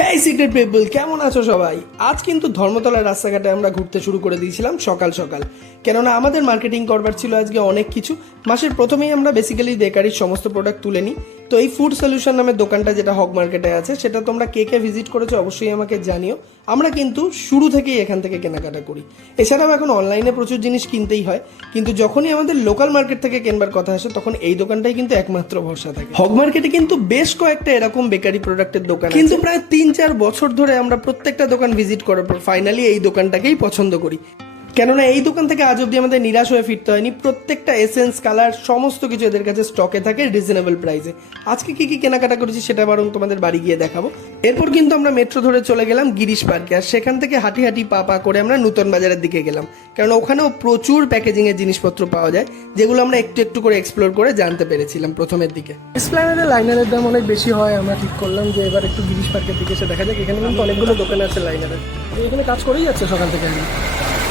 হেই secret people, কেমন আছো সবাই? আজ কিন্তু ধর্মতলার রাস্তাঘাটে আমরা ঘুরতে শুরু করে দিয়েছিলাম সকাল সকাল, কেননা আমাদের মার্কেটিং করবার ছিল আজকে অনেক কিছু। মাসের প্রথমেই আমরা বেসিক্যালি বেকারির সমস্ত প্রোডাক্ট তুলে নিই। তো এই ফুড সলিউশন নামের দোকানটা যেটা হক মার্কেটে আছে, সেটা তোমরা কে কে ভিজিট করেছো অবশ্যই আমাকে জানিও। আমরা কিন্তু শুরু থেকেই এখান থেকে কেনাকাটা করি। এছাড়াও এখন অনলাইনে প্রচুর জিনিস কিনতেই হয়, কিন্তু যখনই আমাদের লোকাল মার্কেট থেকে কেনবার কথা আসে তখন এই দোকানটাই কিন্তু একমাত্র ভরসা থাকে। হক মার্কেটে কিন্তু বেশ কয়েকটা এরকম বেকারি প্রোডাক্টের দোকান, কিন্তু প্রায় 3-4 বছর ধরে আমরা প্রত্যেকটা দোকান ভিজিট করার পর ফাইনালি এই দোকানটাকেই পছন্দ করি। কেননা এই দোকান থেকে আজ অব্দি আমাদের নিরাশ হয়ে ফিরতে হয়নি। প্রত্যেকটা এসেন্স, কালার, সমস্ত কিছু এদের কাছে স্টকে থাকে রিজনেবল প্রাইসে। আজকে কি কি কেনাকাটা করেছি সেটা বরং তোমাদের বাড়ি গিয়ে দেখাবো। এরপর কিন্তু আমরা মেট্রো ধরে চলে গেলাম গিরিশ পার্কে, আর সেখান থেকে হাঁটি হাঁটি পা পা করে আমরা নূতন বাজারের দিকে গেলাম, কারণ ওখানেও প্রচুর প্যাকেজিং এর জিনিসপত্র পাওয়া যায়, যেগুলো আমরা একটু একটু করে এক্সপ্লোর করে জানতে পেরেছিলাম প্রথমের দিকে। এসপ্ল্যানেডে লাইনারের দাম অনেক বেশি হয়, আমরা ঠিক করলাম যে এবার একটু গিরিশ পার্কের দিকে এসে দেখা যাক। এখানে কিন্তু অনেকগুলো দোকান আছে লাইনারের। এখানে কাজ করেই যাচ্ছে সকাল থেকে,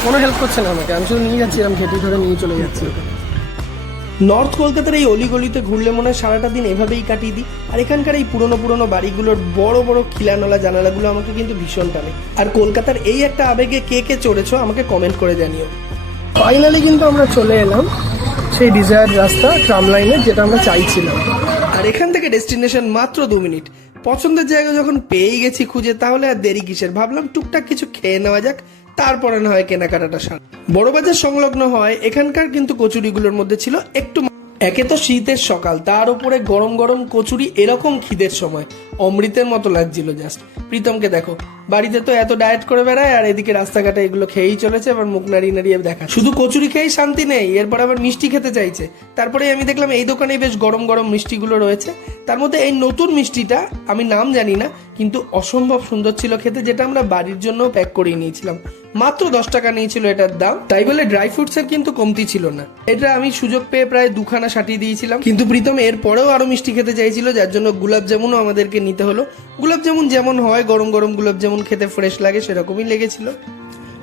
কোনো হেল্প করছে না আমাকে, আমি শুধু নিয়ে যাচ্ছি, আমি ঘেটি ধরে নিয়ে চলে যাচ্ছি। নর্থ কলকাতার এই অলিগলিতে ঘুরলে মনে হয় সারাটা দিন এভাবেই কাটিয়ে দিই। আর এখানকার এই পুরনো পুরনো বাড়িগুলোর বড় বড় খিলানলা জানালাগুলো আমাকে কিন্তু ভীষণ টানে। আর কলকাতার এই একটা আবেগে কে কে চড়েছো আমাকে কমেন্ট করে জানিও। ফাইনালি কিন্তু আমরা চলে এলাম সেই ডিজায়ার রাস্তা ট্রাম লাইনের, যেটা আমরা চাইছিলাম। আর এখান থেকে ডেস্টিনেশন মাত্র 2 মিনিট। পছন্দের জায়গা যখন পেয়েই গেছি খুঁজে, তাহলে আর দেরি কিসের? ভাবলাম টুকটাক কিছু খেয়ে নেওয়া যাক, তারপরে না হয় কেনাকাটাটা সার। বড়বাজার সংলগ্ন হয় এখানকার কিন্তু কচুরিগুলোর মধ্যে ছিল একটু, একে তো শীতের সকাল, তার উপরে গরম গরম কচুরি, এরকম খিদের সময় অমৃতের মতো লাগছিল জাস্ট। প্রীতমকে দেখো, বাড়িতে তো এত ডায়েট করে বেড়ায়, আর এদিকে রাস্তাঘাটে এগুলো খেয়েই চলেছে, আবার মুখ নাড়িয়ে নাড়িয়ে দেখা। শুধু কচুরি খেয়েই শান্তি নেই, এরপর আবার মিষ্টি খেতে চাইছে। তারপরে আমি দেখলাম এই দোকানে বেশ গরম গরম মিষ্টিগুলো রয়েছে। তার মধ্যে এই নতুন মিষ্টিটা, আমি নাম জানি না, কিন্তু অসম্ভব সুন্দর ছিল খেতে, যেটা আমরা বাড়ির জন্য প্যাক করিয়ে নিয়েছিলাম। মাত্র 10 টাকা নিয়েছিল এটার দাম, তাই বলে ড্রাই ফ্রুটস এর কিন্তু কমতি ছিল না। এটা আমি সুযোগ পেয়ে প্রায় 2খানা সাটিয়ে দিয়েছিলাম, কিন্তু প্রীতম এর পরেও আরো মিষ্টি খেতে চাইছিল, যার জন্য গুলাব জামুনও আমাদেরকে নিতে হলো। গুলাব জামুন যেমন হয়, গরম গরম গুলাব জামুন খেতে ফ্রেশ লাগে, সেরকমই লেগেছিল।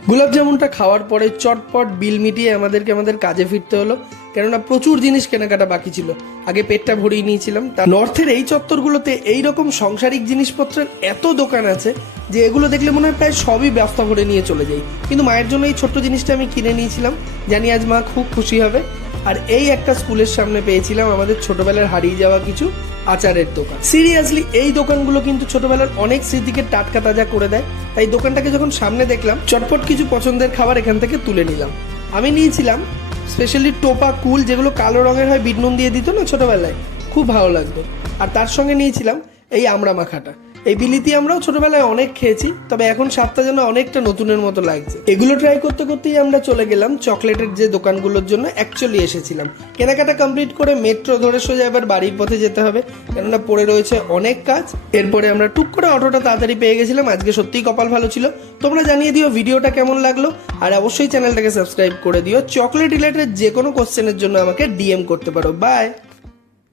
গুলাব জামুনটা খাওয়ার পরে চটপট বিল মিটিয়ে আমাদেরকে আমাদের কাজে ফিরতে হলো, কেননা প্রচুর জিনিস কেনাকাটা বাকি ছিল। আগে পেটটা ভরিয়ে নিয়েছিলাম। তা নর্থের এই চত্বরগুলোতে এইরকম সংসারিক জিনিসপত্রের এত দোকান আছে যে এগুলো দেখলে মনে হয় প্রায় সবই ব্যবস্থা করে নিয়ে চলে যাই। কিন্তু মায়ের জন্য এই ছোট্ট জিনিসটা আমি কিনে নিয়েছিলাম, জানি আজ মা খুব খুশি হবে। আর এই একটা স্কুলের সামনে পেয়েছিলাম আমাদের ছোটবেলার হারিয়ে যাওয়া কিছু আচারের দোকান। সিরিয়াসলি এই দোকানগুলো কিন্তু ছোটবেলার অনেক স্মৃতিকে টাটকা তাজা করে দেয়। তাই দোকানটাকে যখন সামনে দেখলাম, চটপট কিছু পছন্দের খাবার এখান থেকে তুলে নিলাম। আমি নিয়েছিলাম স্পেশালি টোপা কুল, যেগুলো কালো রঙের হয়, বিট নুন দিয়ে দিত না ছোটবেলায়, খুব ভালো লাগতো। আর তার সঙ্গে নিয়েছিলাম এই আমড়া মাখাটা। এই বিলিতি আমরাও ছোটবেলায় অনেক খেয়েছি, তবে এখন স্বাদটা যেন অনেকটা নতুনের মতো লাগছে। এগুলো ট্রাই করতে করতেই আমরা চলে গেলাম চকলেটের যে দোকানগুলোর জন্য অ্যাকচুয়ালি এসেছিলাম। কেনাকাটা কমপ্লিট করে মেট্রো ধরে সোজা এবার বাড়ির পথে যেতে হবে, কেননা পড়ে রয়েছে অনেক কাজ। এরপরে আমরা টুক করে অটোটা তাড়াতাড়ি পেয়ে গেছিলাম। আজকে সত্যিই কপাল ভালো ছিল। তোমরা জানিয়ে দিও ভিডিওটা কেমন লাগলো, আর অবশ্যই চ্যানেলটাকে সাবস্ক্রাইব করে দিও। চকলেট রিলেটেড যে কোনো কোশ্চেনের জন্য আমাকে ডিএম করতে পারো। বাই।